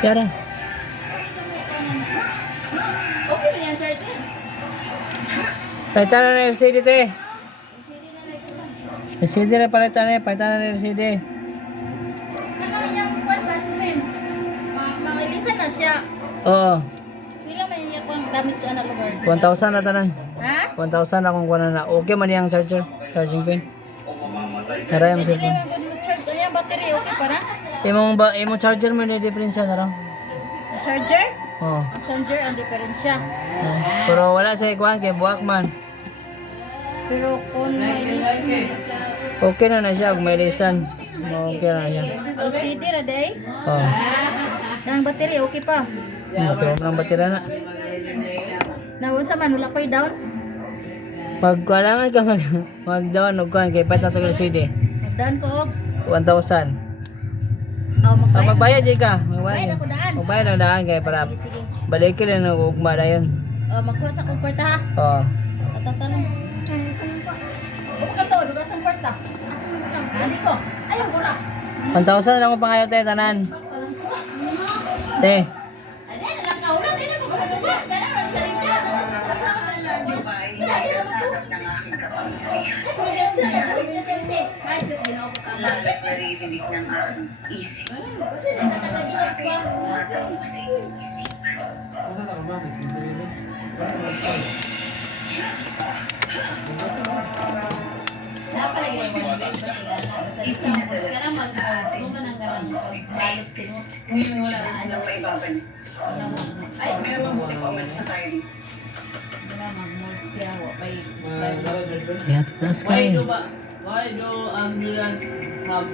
Yara. Okay na yan, sir. Palitan na ng LCD, te. LCD na palitan na. Palitan na ng LCD. Ano yung kwan screen? Mailisan na siya. Oo. Pila man yung kwan damit siya na lugar. 1,000 na tanan. Ha? 1,000 akong kuha na. Okay man yung charger. Charging pin. Naray ang Hindi cellphone. naman good charge. Ay, ang battery okay pa na? Imong charger mo na diferensya na raw. Ang charger? Oo. Ang charger ang diferensya. Pero wala sa ikuan kay buwak man. Pero kung may lisan. Okay na siya kung may lisan. Okay na siya. LCD na day. Oo. Ang battery okay pa. Okay mo ng batera na. Nawon sa man wala ko'y down. Pagkulangan ka mag-down og kuan kay pata to LCD. Magdaan ko og 1,000. oh, Magbayad di ka. Magbayad ako daan. Magbayad ang daan kay para Sige, sige. balikin na ng ugma na yun. Magkuha sa kong kwarta ha. Oo. Tatatalong. Huwag ka to, lugas ang kwarta. Hindi ko. Ayaw ko na. 1,000 ako pangayo te tanan. Te. Ano yan, lang kaulat. Ano ko ba? Dala lang sa rin na. Lalat naririnig ng aking isip. Umatang ko sa iyong isipan. Ngayon wala na silang paibabalik. May mabuti pa umalis na tayo dito. Kaya tatas ka eh. Why do ambulance have